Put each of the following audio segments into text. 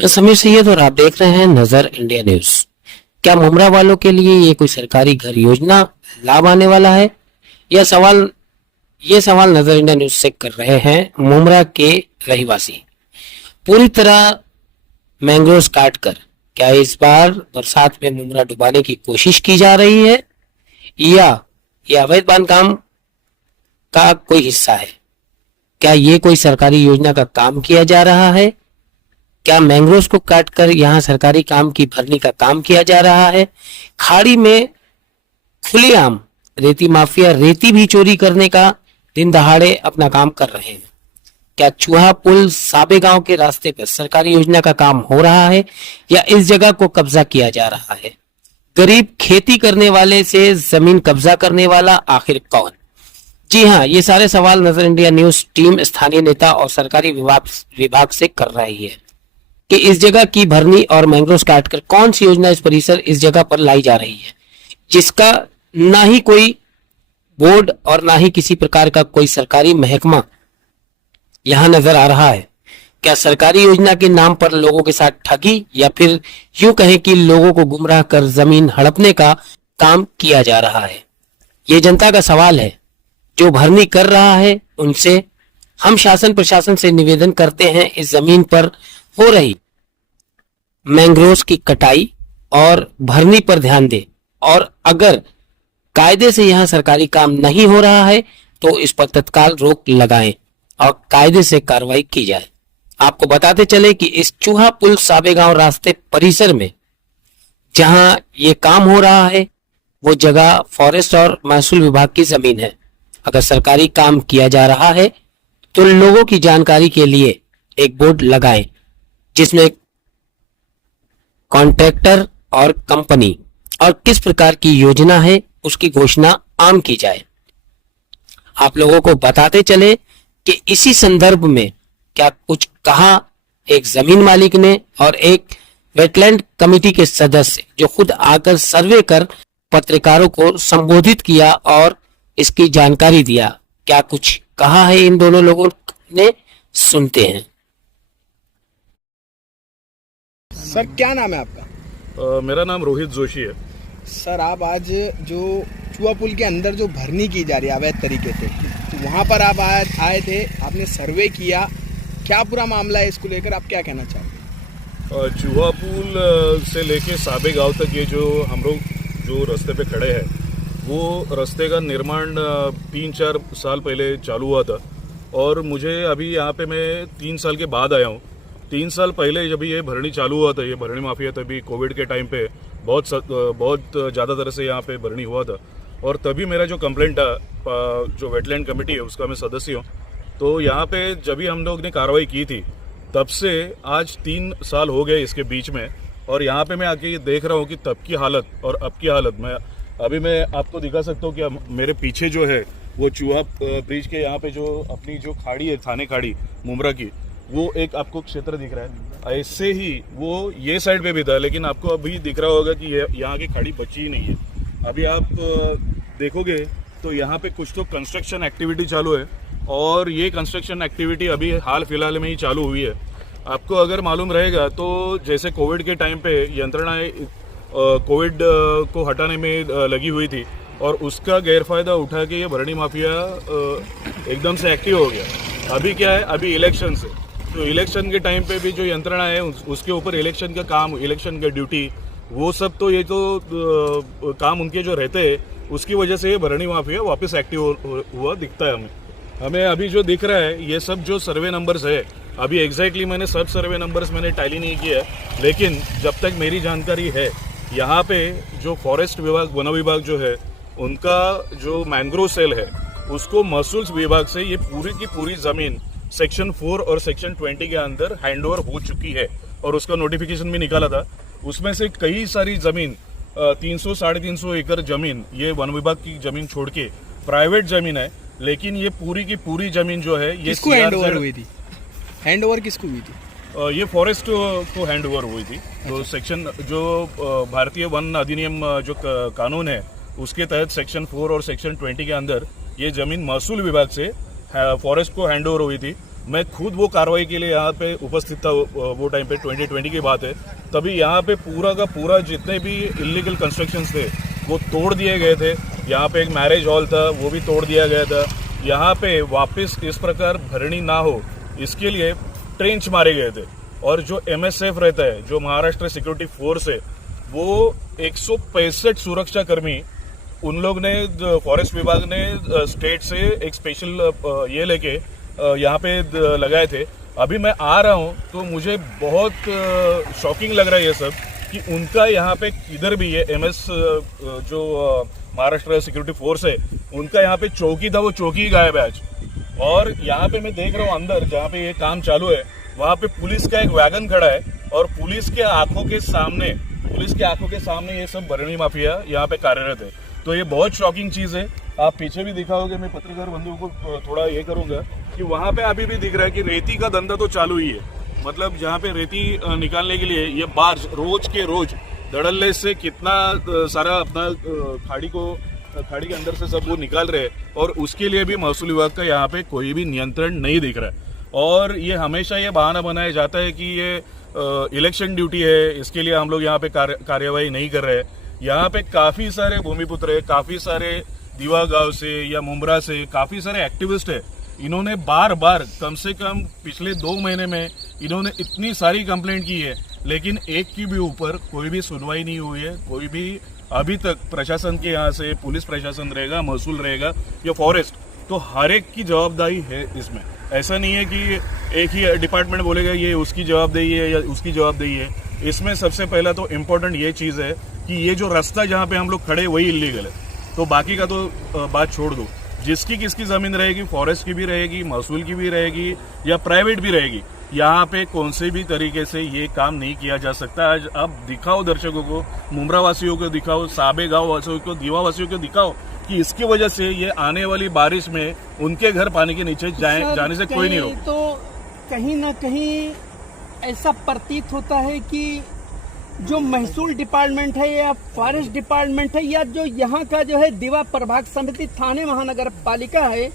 मैं समीर सैयद और आप देख रहे हैं नजर इंडिया न्यूज। क्या मुमरा वालों के लिए ये कोई सरकारी घर योजना लाभ आने वाला है? ये सवाल नजर इंडिया न्यूज से कर रहे हैं मुमरा के रहवासी। पूरी तरह मैंग्रोव काट कर क्या इस बार बरसात में मुमरा डुबाने की कोशिश की जा रही है, या ये अवैध बांधकाम का कोई हिस्सा है? क्या ये कोई सरकारी योजना का काम किया जा रहा है? क्या मैंग्रोव को काटकर यहाँ सरकारी काम की भरनी का काम किया जा रहा है? खाड़ी में खुलेआम रेती माफिया रेती भी चोरी करने का दिन दहाड़े अपना काम कर रहे हैं। क्या चूहा पुल साबे गांव के रास्ते पर सरकारी योजना का काम हो रहा है, या इस जगह को कब्जा किया जा रहा है? गरीब खेती करने वाले से जमीन कब्जा करने वाला आखिर कौन? जी हाँ, ये सारे सवाल नजर इंडिया न्यूज टीम स्थानीय नेता और सरकारी विभाग से कर रही है कि इस जगह की भरनी और मैंग्रोव काटकर कौन सी योजना इस परिसर इस जगह पर लाई जा रही है, जिसका ना ही कोई बोर्ड और ना ही किसी प्रकार का कोई सरकारी महकमा यहां नजर आ रहा है। क्या सरकारी योजना के नाम पर लोगों के साथ ठगी, या फिर यूं कहें कि लोगों को गुमराह कर जमीन हड़पने का काम किया जा रहा है? ये जनता का सवाल है। जो भरनी कर रहा है उनसे हम शासन प्रशासन से निवेदन करते हैं, इस जमीन पर हो रही मैंग्रोव की कटाई और भरनी पर ध्यान दे, और अगर कायदे से यहां सरकारी काम नहीं हो रहा है तो इस पर तत्काल रोक लगाएं और कायदे से कार्रवाई की जाए। आपको बताते चले कि इस चूहा पुल साबेगांव रास्ते परिसर में जहां ये काम हो रहा है वो जगह फॉरेस्ट और महसूल विभाग की जमीन है। अगर सरकारी काम किया जा रहा है तो लोगों की जानकारी के लिए एक बोर्ड लगाएं जिसमें कॉन्ट्रैक्टर और कंपनी और किस प्रकार की योजना है उसकी घोषणा आम की जाए। आप लोगों को बताते चले कि इसी संदर्भ में क्या कुछ कहा एक जमीन मालिक ने और एक वेटलैंड कमेटी के सदस्य जो खुद आकर सर्वे कर पत्रकारों को संबोधित किया और इसकी जानकारी दिया। क्या कुछ कहा है इन दोनों लोगों ने, सुनते हैं। सर, क्या नाम है आपका? मेरा नाम रोहित जोशी है। सर, आप आज जो चूहा पुल के अंदर जो भरनी की जा रही है अवैध तरीके से, तो वहाँ पर आप आए थे, आपने सर्वे किया, क्या पूरा मामला है, इसको लेकर आप क्या कहना चाहते हैं? चूहा पुल से लेके साबे गांव तक ये जो हम लोग जो रास्ते पे खड़े हैं, वो रास्ते का निर्माण 3-4 साल पहले चालू हुआ था, और मुझे अभी यहाँ पे मैं 3 साल के बाद आया हूँ। 3 साल पहले जब ये भरनी चालू हुआ था, ये भरनी माफिया तभी कोविड के टाइम पे बहुत ज़्यादा तरह से यहाँ पे भरनी हुआ था, और तभी मेरा जो कंप्लेंट था, जो वेटलैंड कमेटी है उसका मैं सदस्य हूँ। तो यहाँ पे जब भी हम लोग ने कार्रवाई की थी, तब से आज 3 साल हो गए इसके बीच में, और यहाँ पे मैं आके ये देख रहा हूँ कि तब की हालत और अब की हालत मैं आपको दिखा सकता हूँ कि मेरे पीछे जो है वो चूहा ब्रिज के यहाँ पे जो अपनी जो खाड़ी है, थाने खाड़ी मुमरा की, वो एक आपको क्षेत्र दिख रहा है। ऐसे ही वो ये साइड पे भी था, लेकिन आपको अभी दिख रहा होगा कि यहाँ की खाड़ी बची ही नहीं है। अभी आप देखोगे तो यहाँ पे कुछ तो कंस्ट्रक्शन एक्टिविटी चालू है, और ये कंस्ट्रक्शन एक्टिविटी अभी हाल फिलहाल में ही चालू हुई है। आपको अगर मालूम रहेगा तो जैसे कोविड के टाइम पे यंत्रणाएं कोविड को हटाने में लगी हुई थी, और उसका गैरफायदा उठा के ये भरनी माफिया एकदम से एक्टिव हो गया। अभी क्या है, अभी इलेक्शन से, तो इलेक्शन के टाइम पे भी जो यंत्रणा है उसके ऊपर इलेक्शन का काम, इलेक्शन का ड्यूटी, वो सब तो ये तो काम उनके जो रहते हैं, उसकी वजह से ये भरनी माफिया वापस एक्टिव हुआ दिखता है हमें अभी जो दिख रहा है ये सब जो सर्वे नंबर्स है, अभी एग्जैक्टली मैंने सब सर्वे नंबर्स मैंने टैली नहीं किया है, लेकिन जब तक मेरी जानकारी है, यहाँ पे जो फॉरेस्ट विभाग, वन विभाग जो है, उनका जो मैंग्रोव सेल है, उसको महसूल विभाग से ये पूरी की पूरी जमीन सेक्शन 4 और सेक्शन 20 के अंदर हैंडओवर हो चुकी है, और उसका नोटिफिकेशन भी निकाला था। उसमें से कई सारी जमीन 300-350 एकड़ जमीन ये वन विभाग की जमीन छोड़ के प्राइवेट जमीन है, लेकिन ये पूरी की पूरी जमीन जो है ये किसको हैंडओवर हुई थी? हैंडओवर किसको हुई थी? ये फॉरेस्ट को हैंडओवर हुई थी। तो सेक्शन जो भारतीय वन अधिनियम जो कानून है, उसके तहत सेक्शन 4 और सेक्शन 20 के अंदर ये जमीन महसूल विभाग से फॉरेस्ट को हैंडओवर हुई थी, मैं खुद वो कार्रवाई के लिए यहाँ पे उपस्थित था। वो टाइम पे 2020 की बात है। तभी यहाँ पे पूरा का पूरा जितने भी इलीगल कंस्ट्रक्शंस थे वो तोड़ दिए गए थे। यहाँ पे एक मैरिज हॉल था, वो भी तोड़ दिया गया था। यहाँ पे वापस इस प्रकार भरनी ना हो इसके लिए ट्रेंच मारे गए थे। और जो MSF रहता है, जो महाराष्ट्र सिक्योरिटी फोर्स है, वो 165 सुरक्षा कर्मी उन लोग ने, फॉरेस्ट विभाग ने स्टेट से एक स्पेशल ये लेके यहाँ पे लगाए थे। अभी मैं आ रहा हूँ तो मुझे बहुत शॉकिंग लग रहा है ये सब कि उनका यहाँ पे किधर भी ये MS जो महाराष्ट्र सिक्योरिटी फोर्स है, उनका यहाँ पे चौकी था, वो चौकी ही गायब है आज। और यहाँ पे मैं देख रहा हूँ अंदर जहाँ पे ये काम चालू है, वहाँ पे पुलिस का एक वैगन खड़ा है और पुलिस के आंखों के सामने ये सब भरनी माफिया यहाँ पे कार्यरत है। तो ये बहुत शॉकिंग चीज है। आप पीछे भी दिखाओगे, मैं पत्रकार बंधुओं को थोड़ा ये करूंगा कि वहां पे अभी भी दिख रहा है कि रेती का धंधा तो चालू ही है। मतलब जहाँ पे रेती निकालने के लिए ये बार्ज रोज के रोज धड़ल्ले से कितना सारा अपना खाड़ी के अंदर से सब वो निकाल रहे हैं और उसके लिए भी महसूल विभाग का यहाँ पे कोई भी नियंत्रण नहीं दिख रहा है। और ये हमेशा ये बहाना बनाया जाता है कि ये इलेक्शन ड्यूटी है, इसके लिए हम लोग यहाँ पे कार्यवाही नहीं कर रहे हैं। यहाँ पे काफी सारे भूमिपुत्र है, काफी सारे दीवा गांव से या मुमरा से काफी सारे एक्टिविस्ट है। इन्होंने बार बार कम से कम पिछले 2 महीने में इन्होंने इतनी सारी कंप्लेंट की है, लेकिन एक की भी ऊपर कोई भी सुनवाई नहीं हुई है। कोई भी अभी तक प्रशासन के यहाँ से, पुलिस प्रशासन रहेगा, महसूल रहेगा या फॉरेस्ट, तो हर एक की जवाबदारी है इसमें। ऐसा नहीं है कि एक ही डिपार्टमेंट बोलेगा ये उसकी जवाबदेही है या उसकी जवाबदेही है। इसमें सबसे पहला तो इम्पोर्टेंट ये चीज़ है कि ये जो रास्ता जहाँ पे हम लोग खड़े वही इलीगल है। तो बाकी का तो बात छोड़ दो, जिसकी किसकी ज़मीन रहेगी, फॉरेस्ट की भी रहेगी, महसूल की भी रहेगी या प्राइवेट भी रहेगी, यहाँ पे कौन से भी तरीके से ये काम नहीं किया जा सकता। आज आप दिखाओ दर्शकों को, मुमरा वासियों को दिखाओ, साबे गाँव वासियों को, दीवा वासियों को दिखाओ कि इसकी वजह से ये आने वाली बारिश में उनके घर पानी के नीचे जाने से कोई नहीं रोक। तो कहीं ना कहीं ऐसा प्रतीत होता है कि जो महसूल डिपार्टमेंट है या फॉरेस्ट डिपार्टमेंट है या जो यहाँ का जो है दीवा प्रभाग समिति थाने महानगर पालिका है,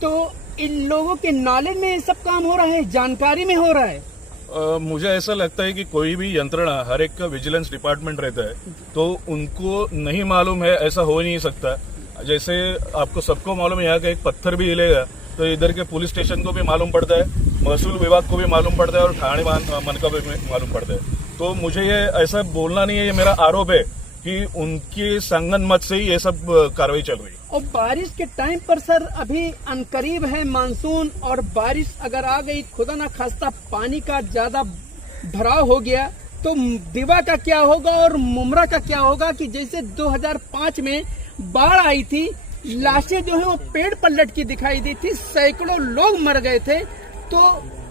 तो इन लोगों के नॉलेज में ये सब काम हो रहा है, जानकारी में हो रहा है। मुझे ऐसा लगता है कि कोई भी यंत्रणा, हर एक का विजिलेंस डिपार्टमेंट रहता है, तो उनको नहीं मालूम है, ऐसा हो ही नहीं सकता। जैसे आपको सबको मालूम है यहाँ का एक पत्थर भी हिलेगा तो इधर के पुलिस स्टेशन को भी मालूम पड़ता है, महसूल विभाग को भी मालूम पड़ता है और थाने मन का भी मालूम पड़ता है। तो मुझे ये ऐसा बोलना नहीं है, ये मेरा आरोप है कि उनके संगन मत से ही ये सब कार्रवाई चल रही है। और बारिश के टाइम पर सर अभी अनकरीब है मानसून, और बारिश अगर आ गई, खुदा ना खास्ता पानी का ज्यादा भराव हो गया, तो दीवा का क्या होगा और मुमरा का क्या होगा। कि जैसे 2005 में बाढ़ आई थी, लाशें जो है वो पेड़ पर लटकी दिखाई दी थी, सैकड़ों लोग मर गए थे, तो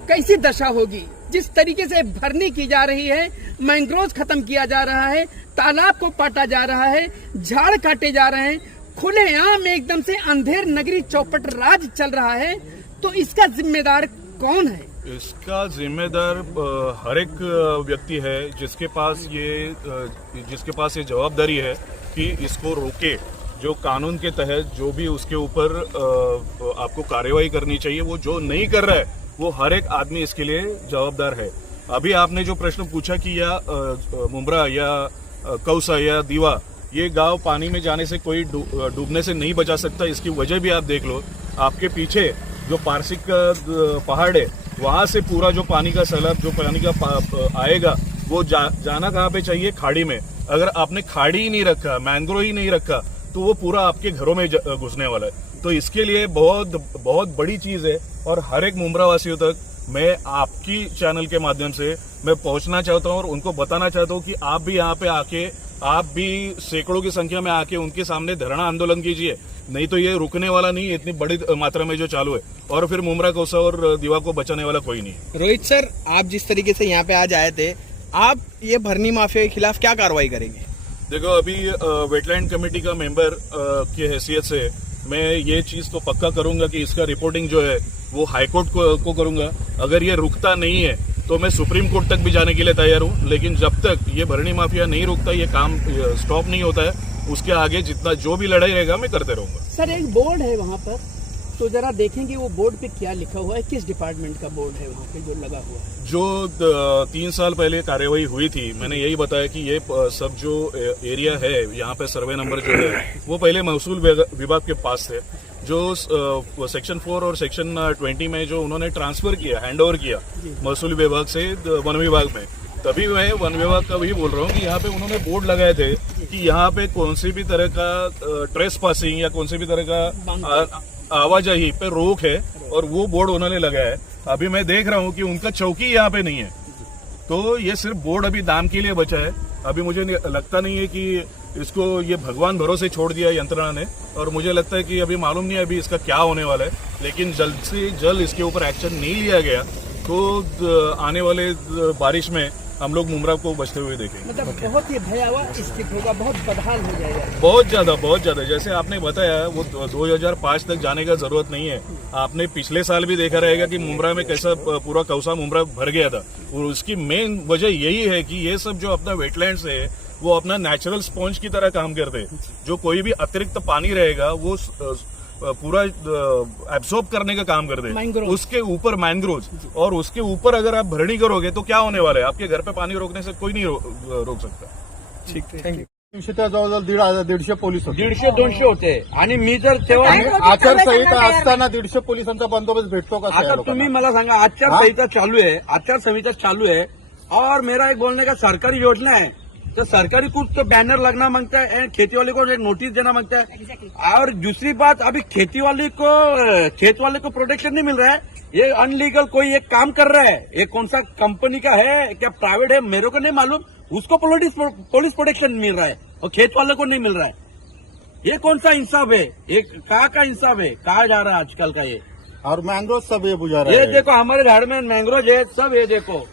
कैसी दशा होगी। जिस तरीके से भरनी की जा रही है, मैंग्रोव खत्म किया जा रहा है, तालाब को पाटा जा रहा है, झाड़ काटे जा रहे हैं, खुलेआम एकदम से अंधेर नगरी चौपट राज चल रहा है, तो इसका जिम्मेदार कौन है? इसका जिम्मेदार हर एक व्यक्ति है जिसके पास ये जवाबदारी है कि इसको रोके। जो कानून के तहत जो भी उसके ऊपर आपको कार्रवाई करनी चाहिए, वो जो नहीं कर रहा है वो हर एक आदमी इसके लिए जवाबदार है। अभी आपने जो प्रश्न पूछा कि या मुमरा या कौसा या दीवा, ये गांव पानी में जाने से कोई डूबने से नहीं बचा सकता। इसकी वजह भी आप देख लो, आपके पीछे जो पारसिक का पहाड़ है, वहां से पूरा जो पानी का सैलाब, जो पानी का आएगा, वो जाना कहाँ पे चाहिए? खाड़ी में। अगर आपने खाड़ी ही नहीं रखा, मैंग्रोव ही नहीं रखा, तो वो पूरा आपके घरों में घुसने वाला है। तो इसके लिए बहुत बड़ी चीज है और हर एक मुमरा वासियों तक मैं आपकी चैनल के माध्यम से मैं पहुंचना चाहता हूं और उनको बताना चाहता हूं कि आप भी यहाँ पे आके, आप भी सैकड़ों की संख्या में आके उनके सामने धरना आंदोलन कीजिए। नहीं तो ये रुकने वाला नहीं है, इतनी बड़ी मात्रा में जो चालू है, और फिर मुमरा कौसा और दीवा को बचाने वाला कोई नहीं। रोहित सर, आप जिस तरीके से यहाँ पे आज आए थे, आप ये भरनी माफिया के खिलाफ क्या कार्रवाई करेंगे? देखो, अभी वेटलैंड कमेटी का मेंबर की हैसियत से मैं ये चीज तो पक्का करूंगा कि इसका रिपोर्टिंग जो है वो हाईकोर्ट को करूंगा। अगर ये रुकता नहीं है तो मैं सुप्रीम कोर्ट तक भी जाने के लिए तैयार हूं। लेकिन जब तक ये भरनी माफिया नहीं रुकता, ये काम स्टॉप नहीं होता है, उसके आगे जितना जो भी लड़ाई रहेगा मैं करते रहूंगा। सर, एक बोर्ड है वहाँ पर तो जरा देखेंगे वो बोर्ड पे क्या लिखा हुआ है, किस डिपार्टमेंट का बोर्ड है वहाँ पे जो लगा हुआ है। जो 3 साल पहले कार्यवाही हुई थी, मैंने यही बताया कि ये सब जो एरिया है यहाँ पे सर्वे नंबर जो है वो पहले महसूल विभाग के पास थे। जो सेक्शन 4 और सेक्शन 20 में जो उन्होंने ट्रांसफर किया, हैंडओवर किया महसूल विभाग से वन विभाग में, तभी मैं वन विभाग का वही बोल रहा हूँ कि यहाँ पे उन्होंने बोर्ड लगाए थे कि यहाँ पे कौन सी भी तरह का ट्रेस पासिंग या कौन सी भी तरह का आवाजाही पे रोक है, और वो बोर्ड उन्होंने लगाया है। अभी मैं देख रहा हूँ कि उनका चौकी यहाँ पे नहीं है, तो ये सिर्फ बोर्ड अभी दाम के लिए बचा है। अभी मुझे लगता नहीं है कि इसको ये भगवान भरोसे छोड़ दिया यंत्रणा ने, और मुझे लगता है कि अभी मालूम नहीं अभी इसका क्या होने वाला है, लेकिन जल्द से जल्द इसके ऊपर एक्शन नहीं लिया गया तो आने वाले बारिश में हम लोग मुमरा को बचते हुए देखेंगे। मतलब बहुत ही भयावह स्थिति होगा, बहुत बदहाल हो जाएगा। बहुत ज्यादा जैसे आपने बताया वो 2005 तक जाने का जरूरत नहीं है। आपने पिछले साल भी देखा रहेगा कि मुमरा में कैसा पूरा कौसा मुमरा भर गया था, और उसकी मेन वजह यही है कि ये सब जो अपना वेटलैंड्स है वो अपना नेचुरल स्पॉन्ज की तरह काम करते हैं। जो कोई भी अतिरिक्त पानी रहेगा वो पूरा एब्सॉर्ब करने का काम करते हैं। उसके ऊपर मैनग्रोव, और उसके ऊपर अगर आप भरणी करोगे तो क्या होने वाला है, आपके घर पे पाणी रोकने से कोई नहीं रोक सकता। ठीक, थँक्यू। 300 त्या जवळजवळ 150 पोलीस होते 150-200 होते आणि मी जर तेव्हा आणि आचारसंहिता असताना 150 पोलिसांचा बंदोबस्त भेटतो का आता तुम्ही मला सांगा, आचारसंहिता चालू है और मेरा एक बोलने का सरकारी योजना है, तो सरकारी कुछ तो बैनर लगना मांगता है एंड खेती वाले को एक नोटिस देना मांगता है। और दूसरी बात, अभी खेती वाले को खेत वाले को प्रोटेक्शन नहीं मिल रहा है। ये अनलीगल कोई एक काम कर रहा है, ये कौन सा कंपनी का है, क्या प्राइवेट है, मेरे को नहीं मालूम, उसको पुलिस प्रोटेक्शन मिल रहा है और खेत वाले को नहीं मिल रहा है। ये कौन सा इंसाफ है, ये कहाँ का इंसाफ है, कहा जा रहा है आजकल का ये। और मैंग्रोव सब ये बुझा रहे ये हैं। देखो हमारे झाड़ में मैंग्रोव है सब, ये देखो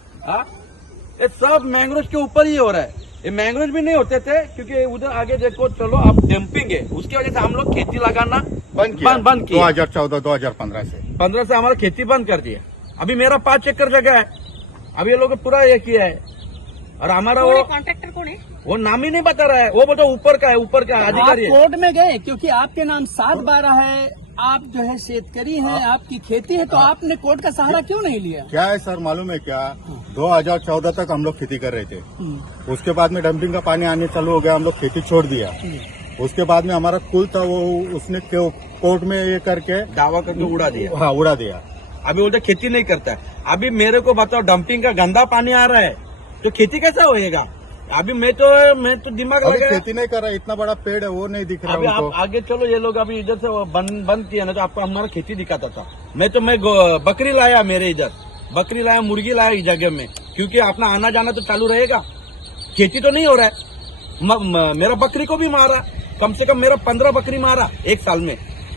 ये सब मैंग्रोव के ऊपर ही हो रहा है। ये मैंग्रोव भी नहीं होते थे क्योंकि उधर आगे देखो, चलो अब डंपिंग है, उसकी वजह से हम लोग खेती लगाना बंद किया 2014-2015 से 15 से हमारा खेती बंद कर दिया। अभी मेरा 5 एकड़ जगह है, अभी ये लोग पूरा ये किया है, और हमारा वो कॉन्ट्रैक्टर कौन है? वो नाम ही नहीं बता रहा है, वो बोलता ऊपर का है, ऊपर का अधिकारी है। कोर्ट में गए क्योंकि आपके नाम 7/12 है, आप जो है शेतकरी हैं, आपकी खेती है, तो आपने कोर्ट का सहारा क्यों नहीं लिया? क्या है सर, मालूम है क्या, 2014 तक हम लोग खेती कर रहे थे, उसके बाद में डंपिंग का पानी आने चालू हो गया, हम लोग खेती छोड़ दिया। उसके बाद में हमारा कुल था वो उसने कोर्ट में ये करके दावा करके उड़ा दिया। हाँ, उड़ा दिया। अभी बोलते खेती नहीं करता है। अभी मेरे को बताओ, डंपिंग का गंदा पानी आ रहा है तो खेती कैसा होएगा? अभी मैं तो दिमाग अभी लगा, खेती नहीं कर रहा, इतना बड़ा पेड़ है वो नहीं दिख रहा अभी आप उनको। आगे चलो, ये लोग अभी इधर से बंद किया ना, तो आपको हमारा खेती दिखाता था। मैं बकरी लाया, मेरे इधर बकरी लाया, मुर्गी लाया इस जगह में, क्योंकि अपना आना जाना तो चालू रहेगा, खेती तो नहीं हो रहा है। मेरा बकरी को भी मारा, कम से कम मेरा 15 बकरी मारा एक साल में।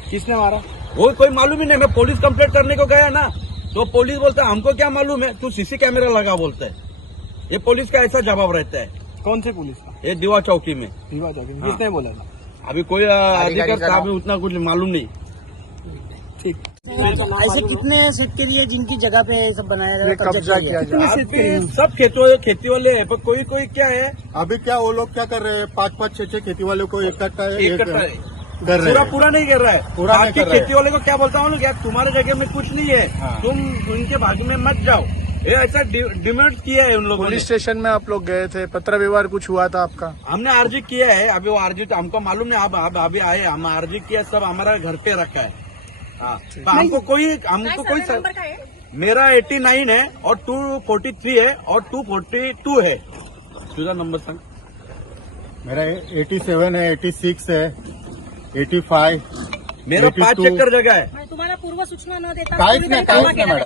किसने मारा? वो कोई मालूम ही नहीं। मैं पुलिस कंप्लेंट करने को गया ना, तो पुलिस बोलता है हमको क्या मालूम है, तू सीसी कैमरा लगा बोलता है। ये पुलिस का ऐसा जवाब रहता है। कौन से पुलिस का? ये दीवा चौकी में। दीवा चौकी में किसने बोला था? अभी कोई अधिकारी का अभी उतना कुछ मालूम नहीं। ठीक, ऐसे कितने शेतकरी है जिनकी जगह पे ये सब बनाया जा रहा है, कब्जा किया जा रहा है। अभी सब खेती वाले हैं, पर कोई क्या है, अभी क्या वो लोग क्या कर रहे हैं, 5-5, 6-6 खेती वालों को इकट्ठा इकट्ठा कर रहे हैं। पूरा नहीं कर रहा है। पूरा नहीं बाकी कर रहा है। खेती वाले को क्या बोलता हूँ ना, तुम्हारे जगह में कुछ नहीं है, हाँ। तुम उनके भाग में मत जाओ। ये ऐसा डिमांड किया है उन लोगों ने। पुलिस स्टेशन में आप लोग गए थे, पत्र व्यवहार कुछ हुआ था आपका? हमने अर्जी किया है, अभी वो अर्जी तो हमको मालूम नहीं, अब अभी आए, हम अर्जी किया, सब हमारा घर पे रखा है। हाँ, तो हमको कोई नंबर का है? मेरा 89 है और 243 है और 242 है। तुझा नंबर सांग। मेरा 87 है, 86 है, 85, मेरा 5 एकड़ जगह है। तुम्हाला पूर्व सूचना न देता काहीच पूर्वी नाही, काही काहीच नाही कामा मॅडम.